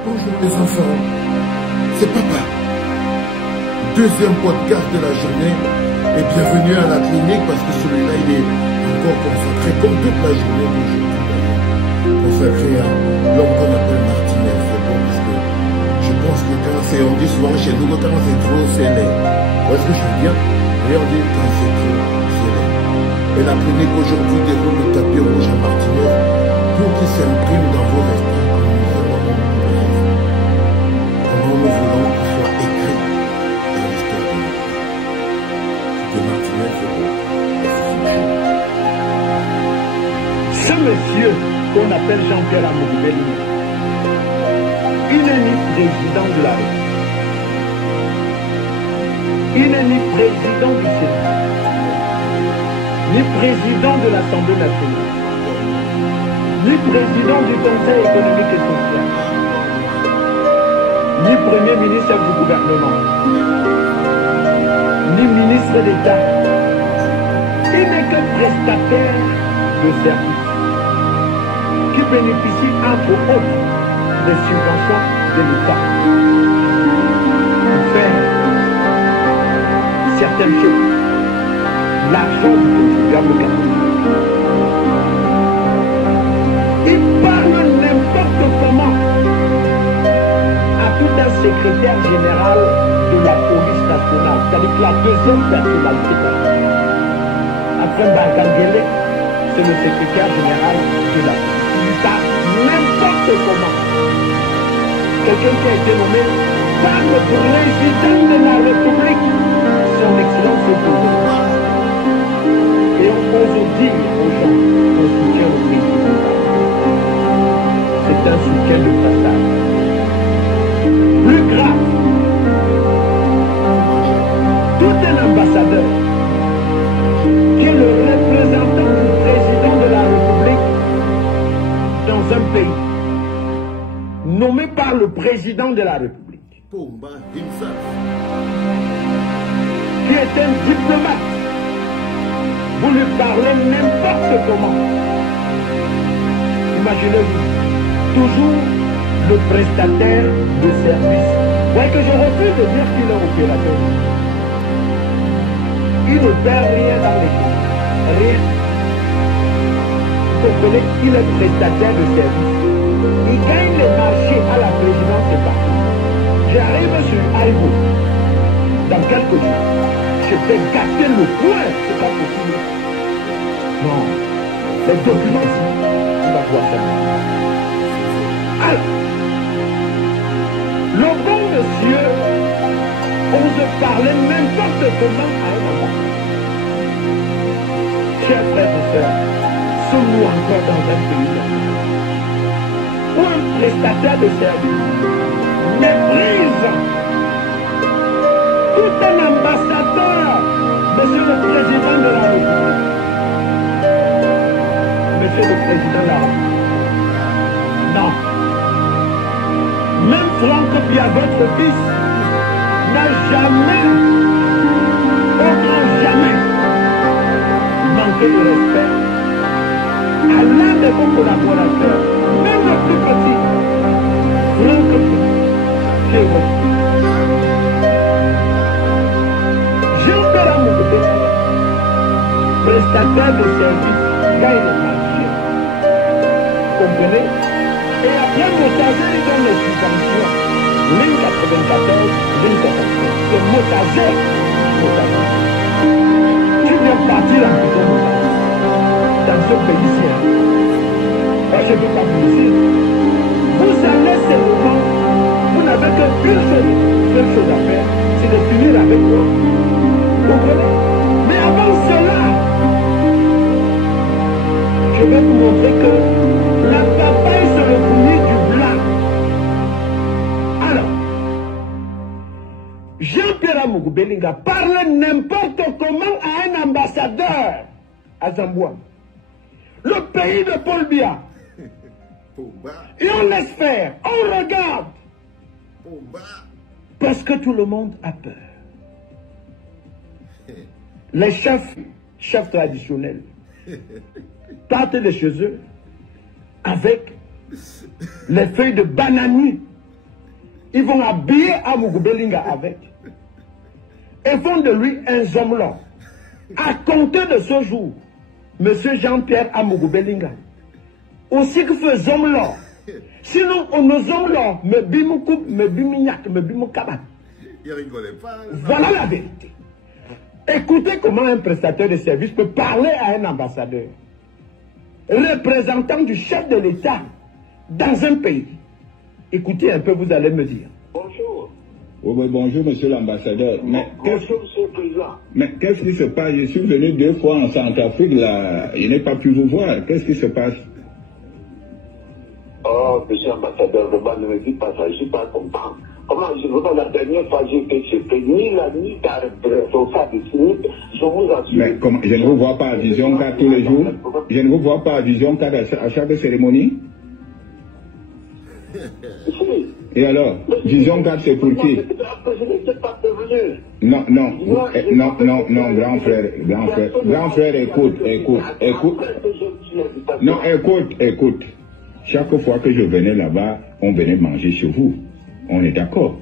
Bonjour les enfants, c'est Papa. Deuxième podcast de la journée et bienvenue à la clinique parce que celui-là il est encore consacré comme toute la journée d'aujourd'hui. Consacré à l'homme qu'on appelle Martinez. C'est bon parce que je pense que quand c'est, on dit souvent chez nous, quand c'est trop, c'est laid. Où est-ce que je veux dire? Et on dit quand c'est trop, c'est laid. Et la clinique aujourd'hui déroule le tapis rouge à Martinez pour qu'il s'imprime dans vos esprits. Nous voulons qu'il soit écrit dans l'histoire de notre pays. De Martinez, ce monsieur qu'on appelle Jean-Pierre Amoubeli, il n'est ni président de la République, il n'est ni président du Sénat, ni président de l'Assemblée nationale, ni président du Conseil économique et social, ni premier ministre du gouvernement, ni ministre d'État. Il n'est que prestataire de services qui bénéficie entre autres des subventions de l'État pour faire certaines choses. L'argent du contribuable catholique. Il parle n'importe comment tout un secrétaire général de la police nationale, c'est-à-dire la deuxième personnalité. Après Bakangele, c'est le secrétaire général de la police. Il parle n'importe comment. Quelqu'un qui a été nommé par le président de la République, son excellence est pour nous. Et on ose dire aux gens qu'on soutient le président. C'est un soutien de passage. Plus grave, tout un ambassadeur qui est le représentant du président de la République dans un pays nommé par le président de la République, qui est un diplomate, vous lui parlez n'importe comment. Imaginez-vous, toujours le prestataire de service. Vous voyez que je refuse de dire qu'il est opérateur. Il ne perd rien dans l'équipe. Rien. Vous comprenez qu'il est prestataire de service. Il gagne les marchés à la présidence et partout. J'arrive sur Aïbo. Dans quelques jours, je vais gâter le point. C'est pas possible. Non. Les documents, on va voir ça. Alors, le bon monsieur ose parler n'importe comment à un moment. Chers frères et sœurs, sommes-nous encore dans un pays où un prestataire de service méprise tout un ambassadeur, monsieur le président de la République. Monsieur le président de la République. Non. Même Franck Bia, votre fils, n'a jamais, au grand jamais, manqué de respect à l'un de vos collaborateurs, même le plus petit, Franck Bia, qui est votre fils. Jean-Pierre Amoubeli, prestataire de service, gagne le marché. Comprenez? Et après, Motazer, il donne les subventions. Ligne 94, ligne 65. C'est Motazer. Tu viens partir en prison, Motazer. Dans ce pays-ci. Et je ne veux pas vous dire. Vous allez seulement, vous n'avez qu'une seule chose à faire, c'est de finir avec moi. Vous comprenez? Mais avant cela, je vais vous montrer que la papaye se refournit du blanc. Alors, Jean-Pierre Amoubeli parle n'importe comment à un ambassadeur à Zambouan, le pays de Paul Biya. Et on laisse faire, on regarde. Parce que tout le monde a peur. Les chefs traditionnels partent de chez eux avec les feuilles de bananier Ils vont habiller Amougou Bellinga avec. Et font de lui un Zomlon. À compter de ce jour, M. Jean-Pierre Amougou Bellinga, aussi que fait Zomlon. Sinon, on nous Zomlon, me bimoukou, me bimignac, me bimoukabat. Il rigolait pas. Voilà la vérité. Écoutez comment un prestataire de service peut parler à un ambassadeur, représentant du chef de l'État dans un pays. Écoutez un peu, vous allez me dire. Bonjour. Oui, bonjour, monsieur l'ambassadeur. Bonjour, monsieur le président. Mais qu'est-ce qui se passe? Je suis venu 2 fois en Centrafrique, là. Je n'ai pas pu vous voir. Qu'est-ce qui se passe? Oh, monsieur l'ambassadeur, ne me dites pas ça, je ne suis pas content. Comment je vous donne la dernière fois que j'étais ni la nuit à responsable ici, je vous assure. Mais comment? Je ne vous vois pas à Vision 4 tous les jours? Je ne vous vois pas à Vision 4 à chaque cérémonie? Si. Et alors, Vision 4 c'est pour qui? Je n'étais pas prévenu. Non, grand frère, écoute. Non, écoute. Chaque fois que je venais là-bas, on venait manger chez vous. On est d'accord.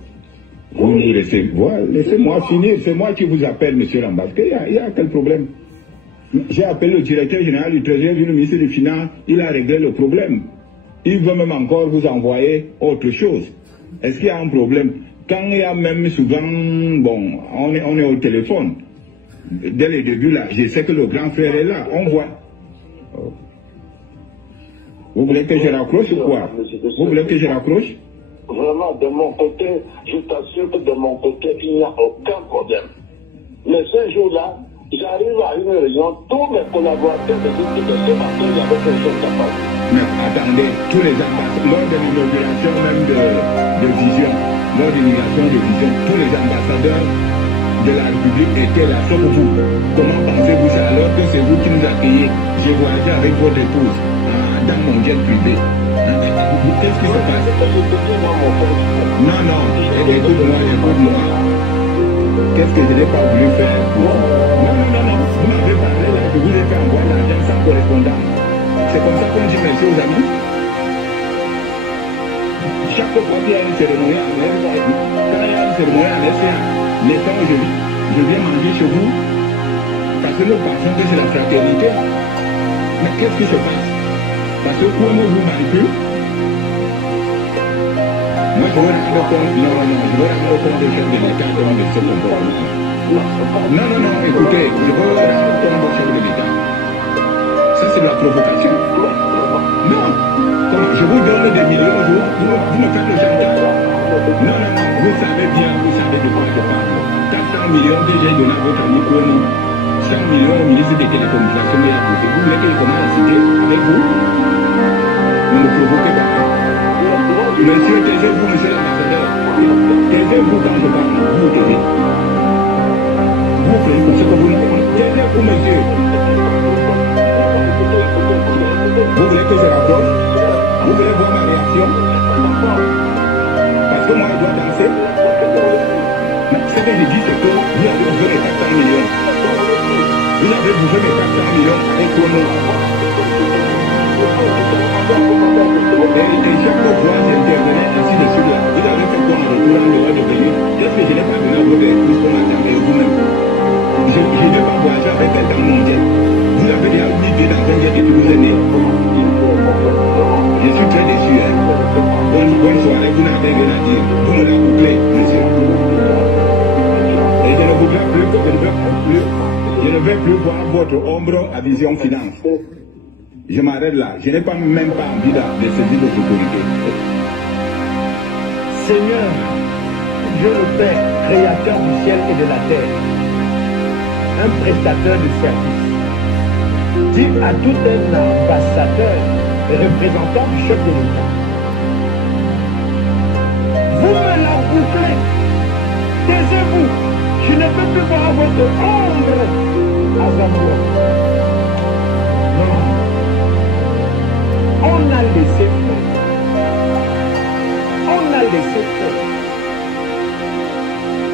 Vous nous laissez, voilà, laissez-moi finir. C'est moi qui vous appelle, monsieur l'ambassadeur. Il y a quel problème? J'ai appelé le directeur général du Trésor, le ministre des Finances. Il a réglé le problème. Il veut même encore vous envoyer autre chose. Est-ce qu'il y a un problème? Quand il y a même souvent, bon, on est au téléphone. Dès le début là, je sais que le grand frère est là. On voit. Oh. Vous voulez que je raccroche ou quoi? Vous voulez que je raccroche? Vraiment, de mon côté, je t'assure que de mon côté, il n'y a aucun problème. Mais ce jour-là, j'arrive à une réunion, tous mes collaborateurs me disent que ce matin, il y avait quelque chose à passer. Mais attendez, tous les ambassadeurs, lors de l'inauguration même de Vision, lors de l'inauguration de Vision, tous les ambassadeurs de la République étaient là, sauf vous. Comment pensez-vous ça alors que c'est vous qui nous accueillez? J'ai voyagé avec votre épouse dans mon jet privé. Qu'est-ce qui se passe? Non, écoute-moi. Qu'est-ce que je n'ai pas voulu faire? Non. Vous m'avez parlé là, je vous ai fait envoyer l'argent sans correspondance. C'est comme ça qu'on dit merci aux amis. Chaque fois qu'il y a une cérémonie en RCA, quand il y a une cérémonie en RCA, les temps je viens manger chez vous, parce que nous pensons que c'est la fraternité. Mais qu'est-ce qui se passe? Parce que pour nous, vous manipulez. Moi, je veux rendre compte, je veux rendre compte du chef de l'État de ce comportement. Non, écoutez, je veux rendre compte du chef de l'État. Ça, c'est de la provocation. Non, je vous donne des millions, vous me faites le chantage. Non, vous savez de quoi je parle. 400 millions que j'ai donné à votre ami Kony, 100 millions au ministre des Télécommunications et à côté. Vous voulez qu'il commence à citer avec vous? Ne me provoquez pas. Monsieur, taisez-vous, monsieur l'ambassadeur. Taisez-vous quand je parle. Vous taisez. Vous faites comme ce que vous me dites. Taisez-vous, monsieur. Vous voulez que je rapproche? Vous voulez voir ma réaction? Parce que moi, je dois danser. Mais ce que je dis, c'est que vous avez bouffé mes 400 millions. Vous avez bouffé mes 400 millions avec Kono. Et chaque fois j'intervenais ainsi de suite là, vous avez fait quoi en retour en dehors de venir? Qu'est-ce que je n'ai pas donné à votre épouse pour m'attendre vous-même? Je ne vais pas voyager avec elle dans mon jet. Vous avez déjà oublié dans un jet et tout vous aimez. Je suis très déçu. Bonne soirée, vous n'avez rien à dire. Vous me la bouclez, monsieur. Et je ne voudrais plus, je ne vais plus voir votre ombre à Vision Finance. Je m'arrête là. Je n'ai même pas envie de saisir votre autorité. Seigneur, Dieu le Père, créateur du ciel et de la terre, un prestataire de service, dit à tout un ambassadeur et représentant du chef de l'État, vous me la bouclez, taisez-vous, je ne peux plus voir votre ombre à Zambour. Non. On a laissé faire.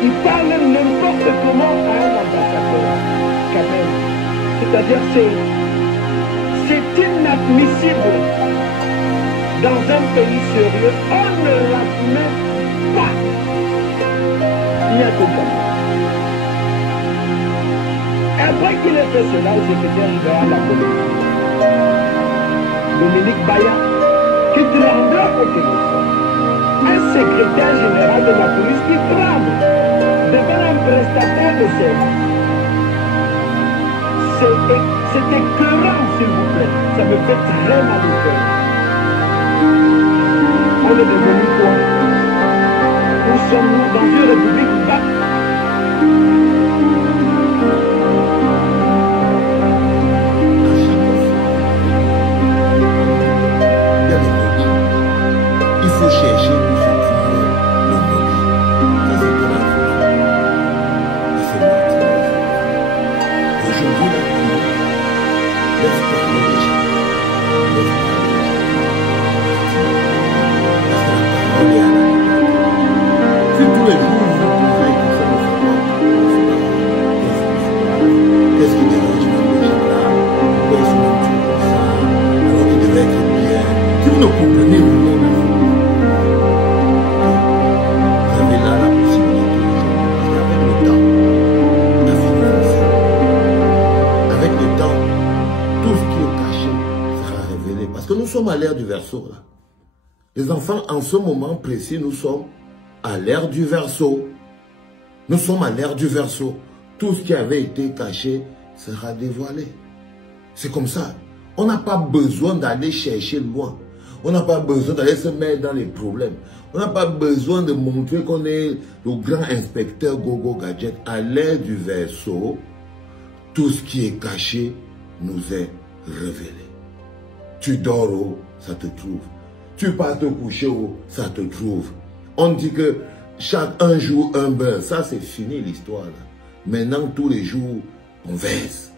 Il parle n'importe comment à un ambassadeur, quand même. C'est-à-dire c'est inadmissible. Dans un pays sérieux, on ne l'admet pas. après qu'il ait fait cela, le secrétaire général de la police, Dominique Baya, qui tremblait au téléphone. Un secrétaire général de la police qui tremble devant un prestataire de service. C'est écœurant, s'il vous plaît. Ça me fait très mal au cœur. On est devenu quoi? Où sommes-nous dans une république basse? Il faut chercher pour se trouver le mauvais. Ça, c'est ton affaire. Et c'est Martinez. Aujourd'hui, la police laisse parler les gens. Laisse parler les gens. Parce que la parole est à la liberté. Si tous les jours, vous pouvez que ça ne soit pas, qu'est-ce qui dérange même les gens là? Pourquoi ils sont comme ça? Alors qu'ils devaient être bien. Si vous ne comprenez rien, vous avez là la possibilité aujourd'hui. Parce qu'avec le temps, la vie nous enseigne. Avec le temps, tout ce qui est caché sera révélé. Parce que nous sommes à l'ère du Verseau là. Les enfants, en ce moment précis, nous sommes à l'ère du Verseau. Nous sommes à l'ère du Verseau. Tout ce qui avait été caché sera dévoilé. C'est comme ça. On n'a pas besoin d'aller chercher loin. On n'a pas besoin d'aller se mettre dans les problèmes. On n'a pas besoin de montrer qu'on est le grand inspecteur Gogo Gadget. À l'ère du Verseau, tout ce qui est caché nous est révélé. Tu dors haut, ça te trouve. Tu pars te coucher haut, ça te trouve. On dit que un jour, un beurre. Ça, c'est fini l'histoire. Maintenant, tous les jours, on verse.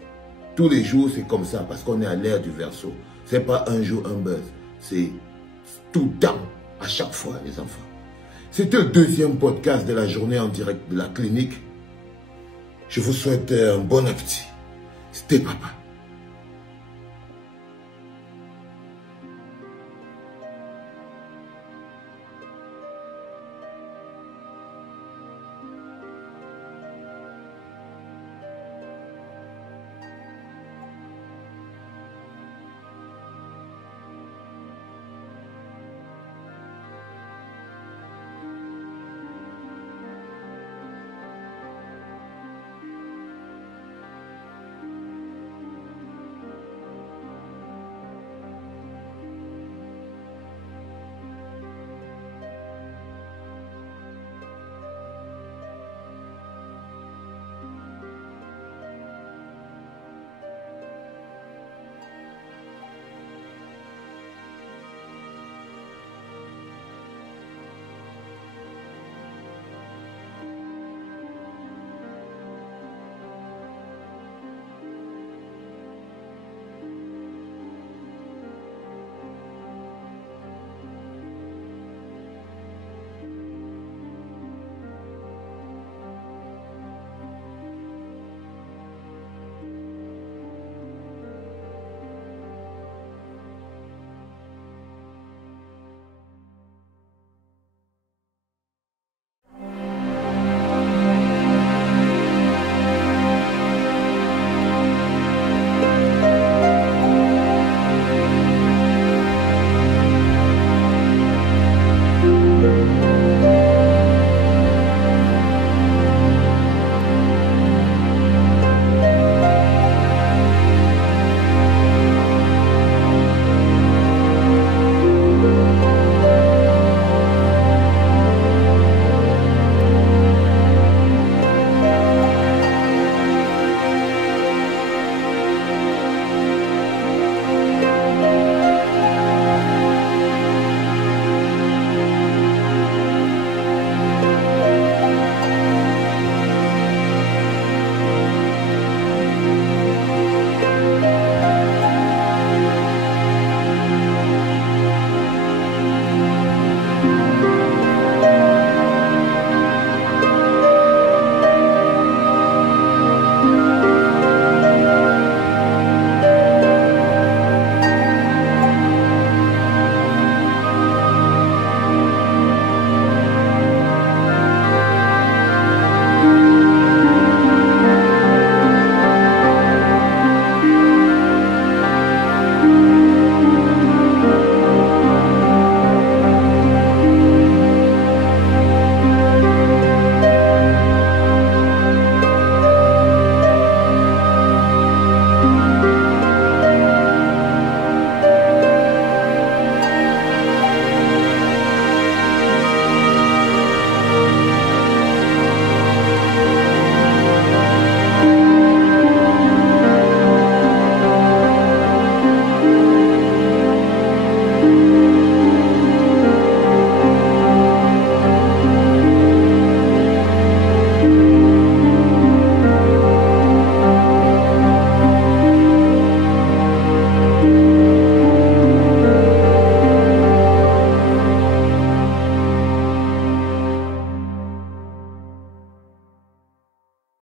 Tous les jours, c'est comme ça, parce qu'on est à l'ère du Verseau. C'est pas un jour, un buzz. C'est tout le temps, à chaque fois, les enfants. C'était le deuxième podcast de la journée en direct de la clinique. Je vous souhaite un bon appétit. C'était papa.